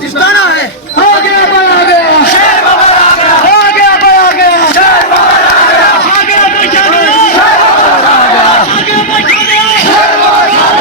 जिताना है। आ गया पर आ गया शेर बाबा आ गया, आ गया पर आ गया शेर बाबा आ गया, आ गया पर शेर बाबा आ गया, आ गया पर शेर बाबा आ गया।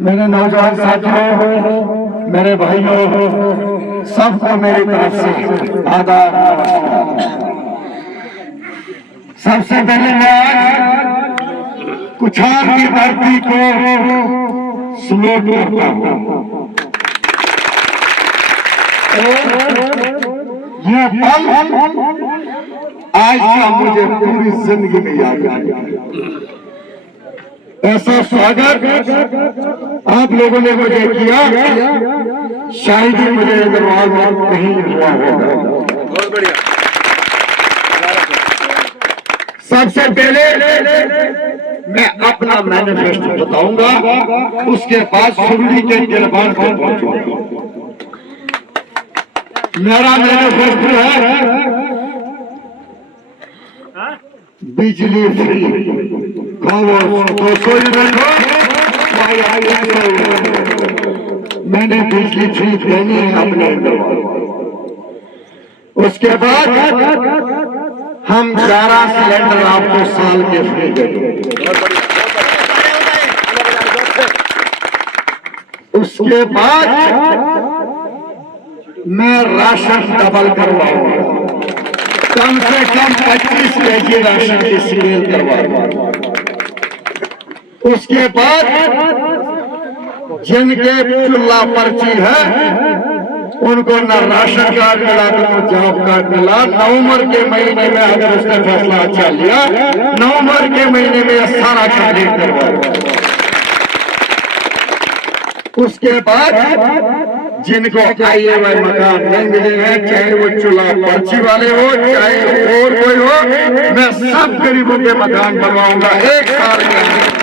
मेरे नौजवान साथियों, मेरे भाइयों, सबको मेरी तरफ से आदाब नमस्कार। सबसे पहले मैं आज कुछार की धरती को सलूट करता हूं। ये पल आज का मुझे पूरी जिंदगी में याद आएगा। ऐसा स्वागत आप लोगों ने मुझे किया, शायद ही मुझे दरबार में कहीं हुआ होगा। बहुत बढ़िया। सबसे पहले मैं अपना मैनिफेस्टो बताऊंगा, उसके बाद सुरली के गिरबान को पहुंचूंगा। मेरा मैनिफेस्टो है बिजली फ्री। मैंने बिजली फ्री देनी है अपने इंदौर। उसके बाद हम 11 सिलेंडर आपको साल के फ्री देंगे। उसके बाद मैं राशन डबल करवाऊंगा, कम से कम 25 केजी राशन की सेल करवाऊंगा। उसके बाद जिनके चूल्हा पर्ची है उनको न राशन कार्ड मिला न जॉब कार्ड मिला। नवंबर के महीने में अगर उसने फैसला अच्छा लिया, नवंबर के महीने में सारा कंप्लीट करवा। उसके बाद जिनको IAY मकान नहीं मिले हैं, चाहे वो चूल्हा पर्ची वाले हो चाहे और कोई हो, मैं सब गरीबों के मकान बनवाऊंगा 1 साल के अंदर।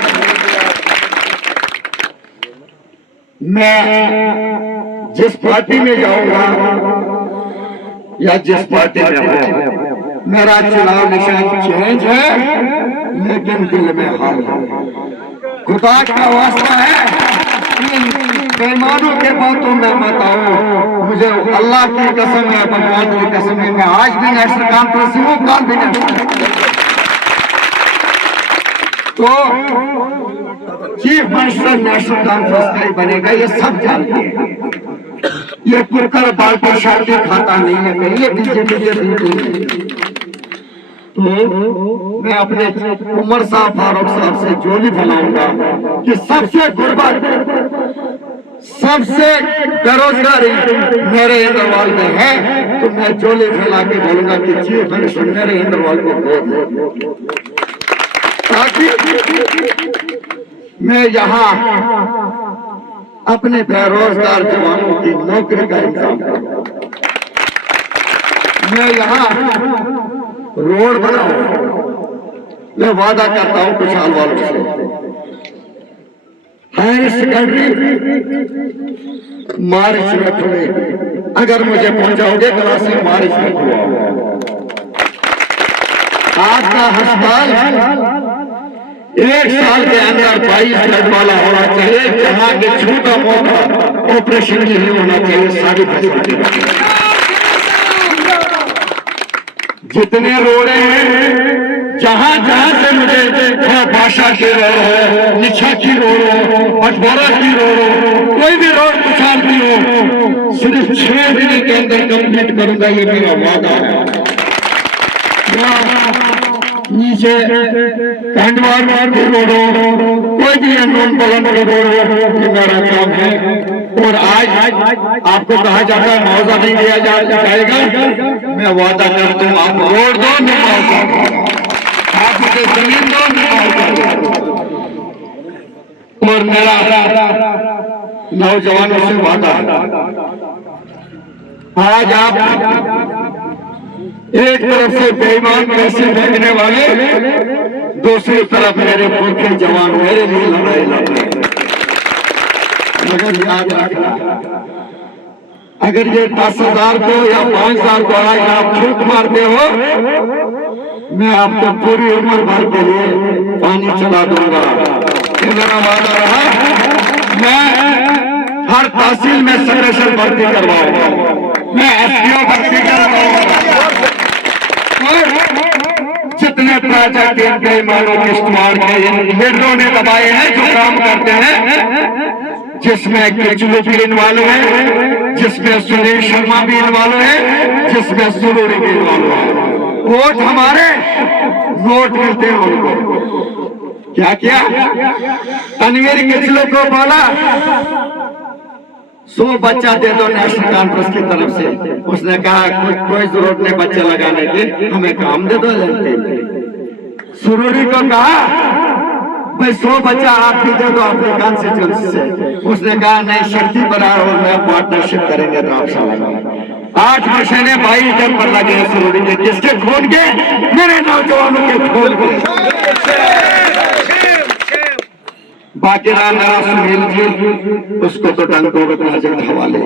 मैं जिस पार्टी में जाऊंगा या जिस पार्टी में हूं, मेरा चुनाव निशान चेंज है, लेकिन दिल में हाल है। खुदा का वास्ता है, बेईमानों के बातों में मत आओ। मुझे अल्लाह की कसम है, भगवान की कसम है, मैं आज भी नेशनल कॉन्फ्रेंस हूँ, कल भी नेशनल। तो चीफ मिनिस्टर नेशनल कॉन्फ्रेंस का ही बनेगा, ये सब जानते हैं। ये कुकर बाल्टी शादी खाता नहीं है कहीं, ये बीजेपी के बिल्कुल। तो मैं अपने उमर साहब फारूक साहब से जो भी फैलाऊंगा कि सबसे गुर्बत, सबसे बेरोजगारी मेरे इंद्रवाल में है, तो मैं जोली फैला के बोलूंगा कि चीफ मिनिस्टर मेरे इंद्रवाल को वोट दो, ताकि मैं यहाँ अपने बेरोजगार जवानों की नौकरी का इंतजाम करूं। मैं यहाँ रोड बनाऊं, मैं वादा करता हूं खुशहाल वालों से। हायर सेकेंडरी मार्च में खुले, अगर मुझे पहुंचाओगे क्लास में मार्च में खुआ। आज का अस्पताल 1 साल के अंदर 22 बेड वाला होना चाहिए, जहां के छोटा मोटा ऑपरेशन नहीं होना चाहिए। सारी फैसिलिटी, जितने रोड़े हैं, जहां जहां से मुझे भाषा की रोड हो, निशा की रोड हो, बटवारा की रोड हो, कोई भी रोड कुछाल की हो, सिर्फ 6 महीने के अंदर कंप्लीट करूंगा, ये मेरा वादा है। नीचे खंडवार की रोड हो, कोई भी अननोन पलन की रोड हो, ये मेरा काम है। और आज आपको कहा जाता है मुआवजा नहीं दिया जाएगा, मैं वादा करता हूँ आप रोड दो, मैं मुआवजा दूं, आप मुझे जमीन दो, मैं मुआवजा दूं। और मेरा नौजवानों से वादा है, आज आप एक तरफ से बेईमान पैसे फेंकने वाले, दूसरी तरफ मेरे भूखे जवान मेरे लिए लड़ाई लड़ रहे हैं। मगर याद रखना, अगर ये 10,000 को या 5,000 को आज आप छूट मारते हो, मैं आपको पूरी उम्र भर के लिए पानी चला दूंगा। ये मेरा वादा रहा। मैं हर तहसील में स्पेशल भर्ती करवाऊंगा, मैं SPO भर्ती करवाऊंगा, कितने प्रोजेक्ट इन बेईमानों के इस्तेमाल के लीडरों ने दबाए हैं जो काम करते हैं, जिसमें किचलू भी इन्वॉल्व है, जिसमें सुनील शर्मा भी इन्वॉल्व है, जिसमें सुरूरी भी इन्वॉल्व है। वोट हमारे, वोट मिलते हैं उनको। क्या किया? तनवीर किचलू को बोला 100 बच्चा दे दो नेशनल कॉन्फ्रेंस की तरफ से। उसने कहा कोई जरूरत नहीं बच्चे लगाने की, हमें काम दे दो। सुरूरी को कहा भाई 100 बच्चा आप भी दे दो अपने कॉन्स्टिट्यूंसी से। उसने कहा नहीं, शक्ति बना और मैं पार्टनरशिप करेंगे तो आप सब 8 मशीने 22 जन पर लगे हैं सुरूरी के। किसके खून के? मेरे नौजवानों के खून के। बाकी रहा मेरा सुनील जी, उसको तो डंडोर प्रोजेक्ट हवाले।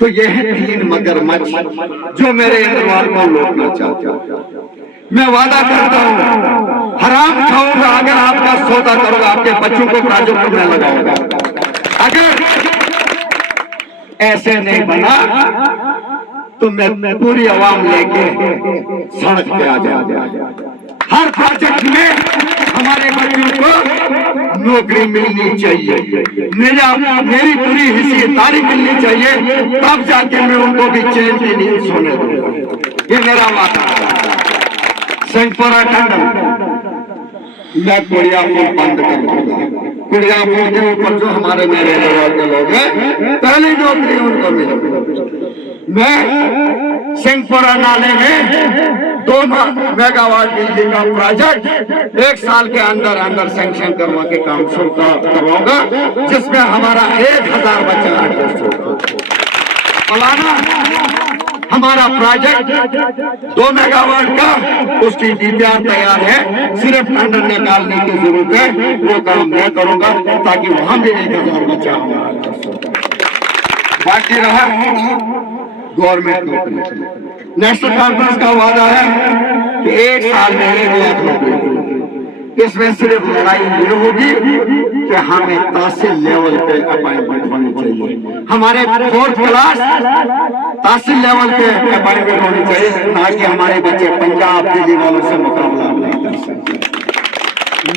तो ये है 3 मगरमच्छ जो मेरे इंतजार को लौटना चाहते हैं। मैं वादा करता हूँ हराम खाऊंगा अगर आपका सौदा करूंगा, आपके बच्चों को प्रोजेक्ट में लगाऊंगा। अगर ऐसे नहीं बना तो मैं पूरी आवाम लेके सड़क पे आ जाऊंगा। हर प्रोजेक्ट में हमारे बच्चों को नौकरी मिलनी चाहिए, मेरी पूरी हिस्सेदारी मिलनी चाहिए, तब जाके मैं उनको भी चैन की नींद सोने दूंगा। ये मेरा वादा है। सिंहपुरा टंडन मैं कुड़िया पुल बंद कर दूंगा। कुड़िया पुल के ऊपर जो हमारे मेरे लोग हैं, पहली नौकरी उनको मिलेगी। मैं सिंहपुरा नाले में 2 मेगावाट बिजली का प्रोजेक्ट 1 साल के अंदर अंदर सैंक्शन करवा के काम शुरू करवाऊंगा, जिसमें हमारा 1000 बच्चा एडजस्ट होगा। फलाना हमारा प्रोजेक्ट 2 मेगावाट का, उसकी डीपीआर तैयार है, सिर्फ टेंडर निकालने की जरूरत है। वो काम मैं करूंगा ताकि वहां भी 1000 बच्चा हमारा। बाकी रहा गवर्नमेंट नौकरी। नेशनल कॉन्फ्रेंस का वादा है कि 1 साल में 1 लाख नौकरी। इसमें सिर्फ लड़ाई ये होगी कि हमें तहसील लेवल पे अपॉइंटमेंट होनी चाहिए। हमारे 4th क्लास तहसील लेवल पे अपॉइंटमेंट होनी चाहिए, ना कि हमारे बच्चे पंजाब दिल्ली वालों से मुकाबला नहीं कर सकते।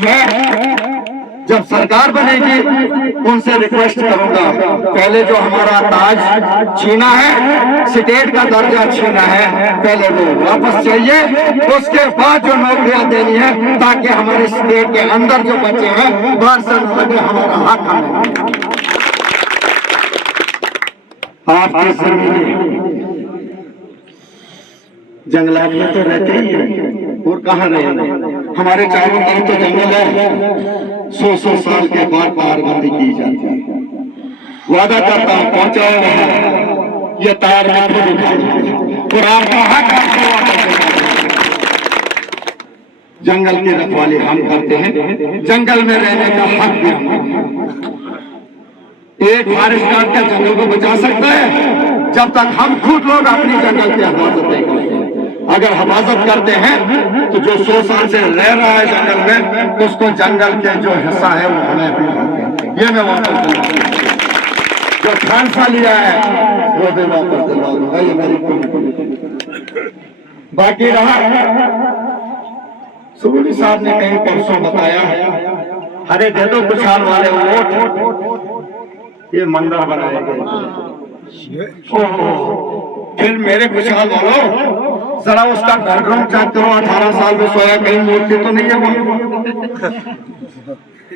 मैं जब सरकार बनेगी उनसे रिक्वेस्ट करूंगा, पहले जो हमारा ताज छीना है, स्टेट का दर्जा छीना है, पहले वो वापस चाहिए। उसके बाद जो नौकरियां देनी है, ताकि हमारे स्टेट के अंदर जो बच्चे हैं बाहर से लगे हमारा हक हमें। आपके जमीन जंगलात में तो रहते ही हैं, और कहाँ रहेंगे? हमारे चारों तरफ तो जंगल है, 100 साल के बाद पारबंदी की जाती है। वादा करता हूँ पहुंचाओ ये तार में खुद उठाओ और आपका हक आपको वापस देना। जंगल की रखवाली हम करते हैं, जंगल में रहने का हक भी हमारा। एक फॉरेस्ट गार्ड का जंगल को बचा सकता है जब तक हम खुद लोग अपनी जंगल की हिफाजत नहीं करते। अगर हिफाजत करते हैं तो जो 100 साल से रह रहा है जंगल में, उसको जंगल के जो हिस्सा है वो हमें भी होगा। ये मैं वापस दिला दूंगा। जो खानसा लिया है वो भी वापस दिला दूंगा। ये मेरी बाकी रहा सुरूरी साहब ने कहीं परसों बताया, अरे दे दो खुशहाल वाले वोट, ये मंदिर बनाए गए। फिर मेरे खुशहाल वालों जरा उसका बेडरूम चेक करो, 18 साल में सोया, कहीं मूर्ति तो नहीं है वहां?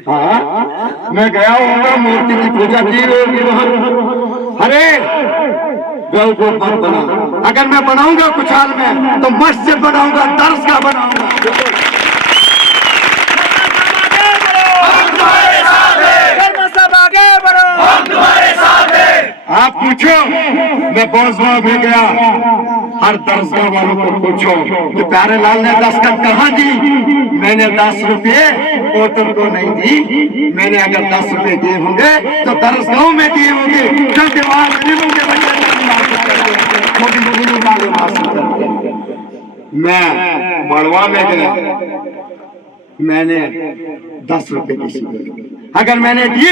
हाँ, मैं गया होगा, मूर्ति की पूजा की होगी वहां। अरे बेवकूफ मत बना। अगर मैं बनाऊंगा खुशहाल में तो मस्जिद बनाऊंगा, दरसगाह बनाऊंगा। आप पूछो, मैं बोझवा में गया, हर दरसगाह वालों को पूछो कि प्यारे लाल ने दस्तखत कहाँ दी? मैंने 10 रुपये और तुमको नहीं दी। मैंने अगर 10 रुपये दिए होंगे तो दरसगाहों में दिए होंगे, जो दीवार के बच्चे मैं बड़वा में गया, मैंने 10 रुपए किसी को, अगर मैंने दी,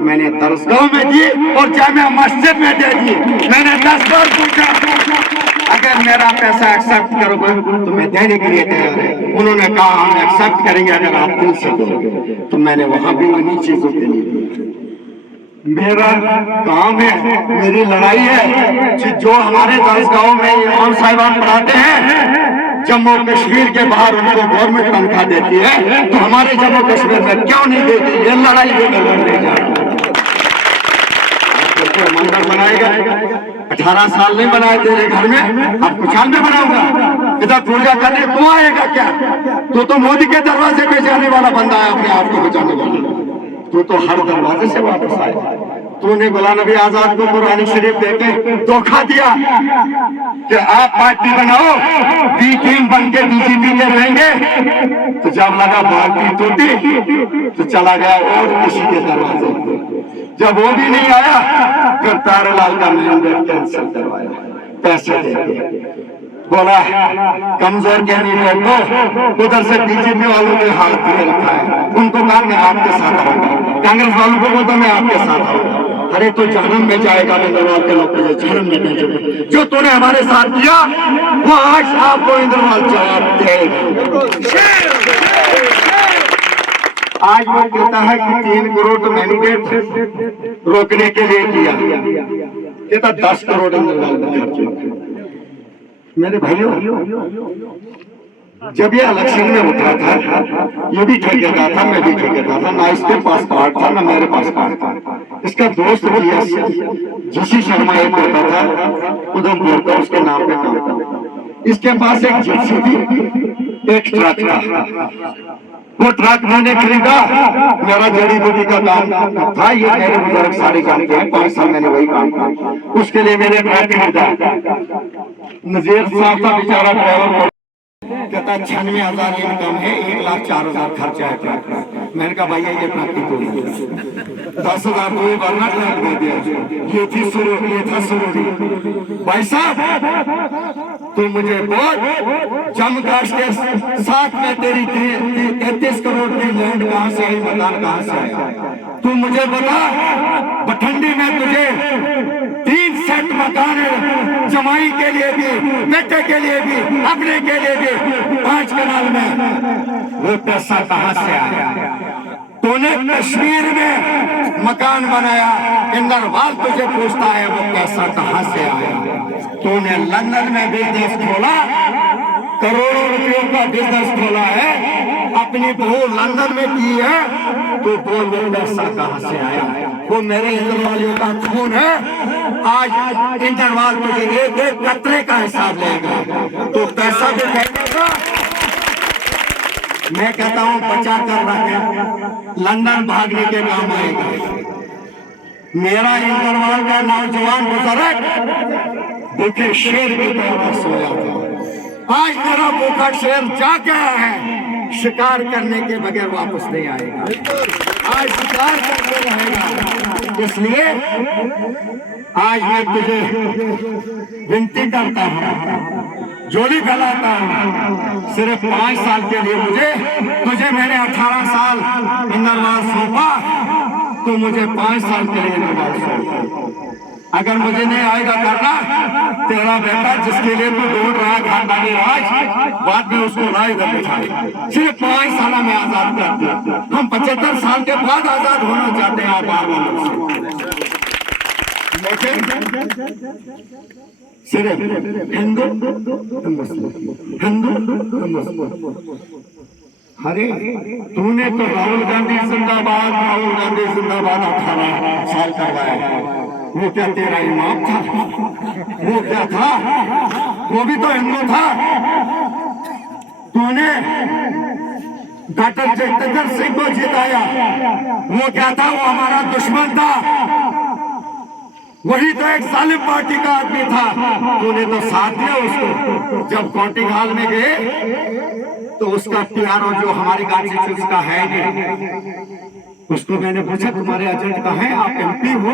मैंने दरसगाह में दी और जामिया मस्जिद में दे दी। मैंने 10 बार पूछा अगर मेरा पैसा एक्सेप्ट करोगे तो मैं देने के लिए तैयार है। उन्होंने कहा हम एक्सेप्ट करेंगे अगर आप दिल से दोगे। तो मैंने वहां भी उन्हीं चीजों के लिए दिया। मेरा काम है, मेरी लड़ाई है कि जो हमारे दरसगाहों में इमाम साहिबान पढ़ाते हैं, जम्मू कश्मीर के बाहर उनको गवर्नमेंट तनख्वाह देती है, तो हमारे जम्मू कश्मीर में क्यों नहीं देती? ये लड़ाई भी मैं लड़ने जा रहा हूं। मंदिर बनाएगा, 18 साल नहीं बनाए तेरे घर में, अब कुछ साल में बनाऊंगा। इधर पूजा करने तू आएगा क्या? तो मोदी के दरवाजे पे जाने वाला बंदा है, अपने आप को बचाने वाला। तू तो हर दरवाजे से वापस आए। तूने गुलाम नबी आजाद को कुरान शरीफ देके धोखा दिया कि आप पार्टी बनाओ, बी टीम बन के बीजेपी में रहेंगे। तो जब लगा पार्टी टूटी तो चला गया और किसी के दरवाजे पे। जब वो भी नहीं आया, फिर तारालाल का मैंडेट कैंसिल करवाया पैसे देके। बोला कमजोर कैंडिडेट को उधर से बीजेपी वालों के हाथ में रखा है, उनको कहा मैं आपके साथ आऊंगा। कांग्रेस वालों को बोलता मैं आपके साथ आऊंगा। अरे तो जहन्नम में जाएगा। इंद्रवाल के लोग तुझे जहन्नम में भेजेंगे। जो तूने हमारे साथ किया वो आज आपको इंद्रवाल जवाब देगा। आज वो कहता है कि 3 करोड़ मैंडेट रोकने के लिए किया, कहता 10 करोड़ इंद्रवाल में खर्च। मेरे भाइयों, जब ये इलेक्शन में उठा था, ये भी ठेकेदार था, मैं भी ठेकेदार था। ना इसके पास कार्ड था ना मेरे पास कार्ड था। इसका दोस्त जीसी शर्मा एक होता था, उधमपुर का, उसके नाम पे काम था। इसके पास एक जिप्सी थी, एक ट्रक था। वो ट्रक मैंने खरीदा, मेरा जड़ी बूटी का काम था। ये मेरे बुजुर्ग सारे जानते हैं, 5 साल मैंने वही काम किया। उसके लिए मैंने ट्रक खरीदा। नजीर साहब था बेचारा ड्राइवर, कहता 96,000 इनकम है, 1,04,000 खर्चा है ट्रक का। मैंने कहा भैया ये ट्रक की कोई 10,000 कोई भरना ट्रक दे दिया। ये थी शुरू, ये था शुरू। भाई साहब तो मुझे बहुत जम्मू कश्मीर के साथ में तेरी 33 करोड़ की लैंड कहां से आई, मकान कहां से आया? तू मुझे बता। बठंडी में तुझे 3 सेट मकान है, जमाई के लिए भी, बेटे के लिए भी, अपने के लिए भी। 5 कनाल में वो पैसा कहां से आया? तूने कश्मीर में मकान बनाया, इंद्रवाल तुझे पूछता है वो पैसा कहां से आया? तूने लंदन में बिजनेस खोला, करोड़ों रुपयों का बिजनेस खोला है, अपनी बहू लंदन में की है, तो बोल वो पैसा कहां से आया? वो मेरे इंद्रवालियों का खून है। आज इंद्रवाल तुझे एक कतरे का हिसाब लेगा, तो पैसा भी देगा। मैं कहता हूं बचा कर रखे, लंदन भागने के काम आएगा। मेरा इंद्रवाल का नौजवान बुजुर्ग भूखे शेर की तरह सोया था। आज मेरा भूखा शेर जाग गया है, शिकार करने के बगैर वापस नहीं आएगा। आज शिकार करते रहेगा। इसलिए आज मैं तुझे विनती करता हूँ, जोड़ी फैलाता हूँ, सिर्फ 5 साल के लिए तुझे मैंने 18 साल इंद्रवाल सौंपा, तो मुझे 5 साल के लिए इंद्रवाल सौंपा। अगर मुझे नहीं आएगा करना, तेरा बेटा जिसके लिए तू ढूंढ रहा है खानदानी राज, बाद में उसको राय कर बिठाए। सिर्फ 5 साल में आजाद कर दिया। हम 75 साल के बाद आजाद होना चाहते हैं आप। लेकिन सिर्फ हिंदू अरे तूने तो राहुल गांधी जिंदाबाद, राहुल गांधी जिंदाबाद 18 साल करवाया। वो क्या तेरा इमाम था? वो क्या था? वो भी तो हिंदू था। तूने डॉक्टर जगदीश सिंह को जिताया, वो क्या था? वो हमारा दुश्मन था। वही तो एक जालिम पार्टी का आदमी था। तूने तो साथ दिया उसको। जब काउंटिंग हॉल में गए तो उसका पीआरओ जो हमारी गाड़ी से उसका है नहीं, उसको मैंने पूछा तुम्हारे एजेंट का है, आप एमपी हो?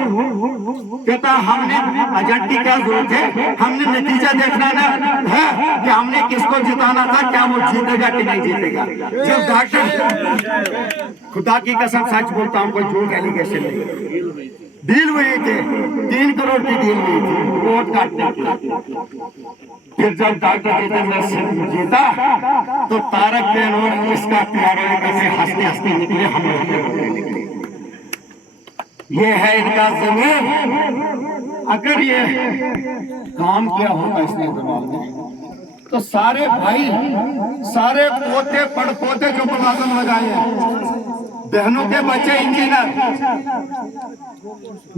कहता हमने एजेंट की क्या जरूरत है, हमने नतीजा देखना ना है कि हमने किसको जिताना था, क्या वो जीतेगा कि नहीं जीतेगा। जब डॉक्टर, खुदा की कसम सच बोलता हूँ, कोई झूठ एलिगेशन नहीं, डील हुई थी, 3 करोड़ की डील हुई थी वोट काटने की। फिर जब डॉक्टर जितेंद्र सिंह जीता तो तारक गहलोत इसका प्यारा कैसे हंसते हंसते निकले, हम लोग के रोते निकले। ये है इनका जमीन। अगर ये काम किया होगा इसने जमाल में तो सारे भाई, सारे पोते पड़पोते जो मुलाजम लगाए हैं, बहनों के बच्चे इंजीनियर,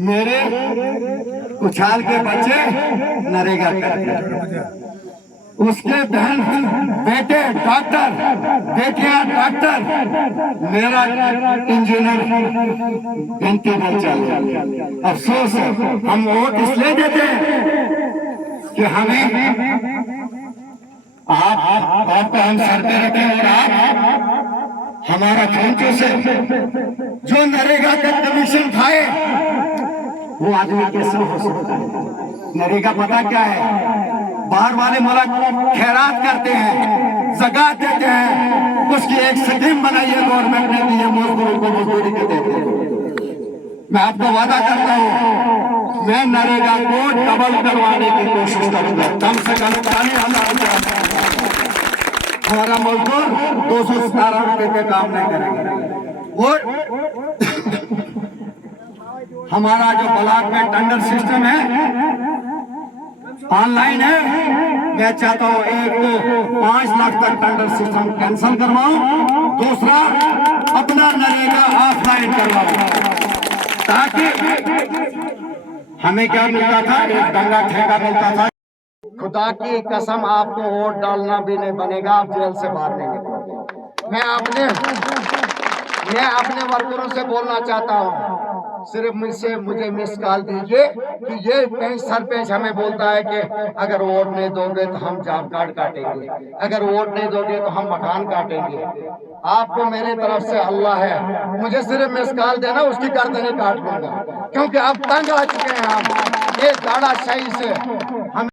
मेरे कुछाल के बच्चे नरेगा करते, उसके बहन बेटे डॉक्टर, बेटियां डॉक्टर, मेरा इंजीनियर गिनती में चल। अफसोस है हम वोट इसलिए देते हैं कि हमें आपको हम सर पे रखें और आप हमारा खूंचों से जो नरेगा का कमीशन खाए वो आदमी कैसे हो सकता है? नरेगा पता क्या है? बाहर वाले मुल्क खैरात करते हैं, ज़कात देते हैं, उसकी एक स्कीम बनाई है गवर्नमेंट ने दी है, मजदूरों को मजदूरी के देते हैं। मैं आपको वादा करता हूँ मैं नरेगा को डबल करवाने की कोशिश करूंगा। कम से कम हमारा मजदूर 217 रुपए के काम नहीं करेगा। और हमारा जो ब्लॉक में टेंडर सिस्टम है ऑनलाइन है, मैं चाहता हूँ एक तो 5 लाख तक टेंडर सिस्टम कैंसिल करवाऊं, दूसरा अपना नरेगा ऑफलाइन करवाऊं, ताकि हमें क्या मिलता था, एक दंगा ठेका मिलता था। खुदा की कसम आपको वोट डालना भी नहीं बनेगा, आप जेल से बाहर नहीं निकलोगे। मैं अपने वर्करों से बोलना चाहता हूँ, सिर्फ मुझे मिस कॉल दीजिए कि ये सरपंच हमें बोलता है कि अगर वोट नहीं दोगे तो हम जॉब कार्ड काटेंगे, अगर वोट नहीं दोगे तो हम मकान काटेंगे। आपको मेरी तरफ से अल्लाह है, मुझे सिर्फ मिस कॉल देना, उसकी गर्दनें काट लूंगा, क्योंकि अब तंग आ चुके हैं हम ये दाढ़ाशाही से। हम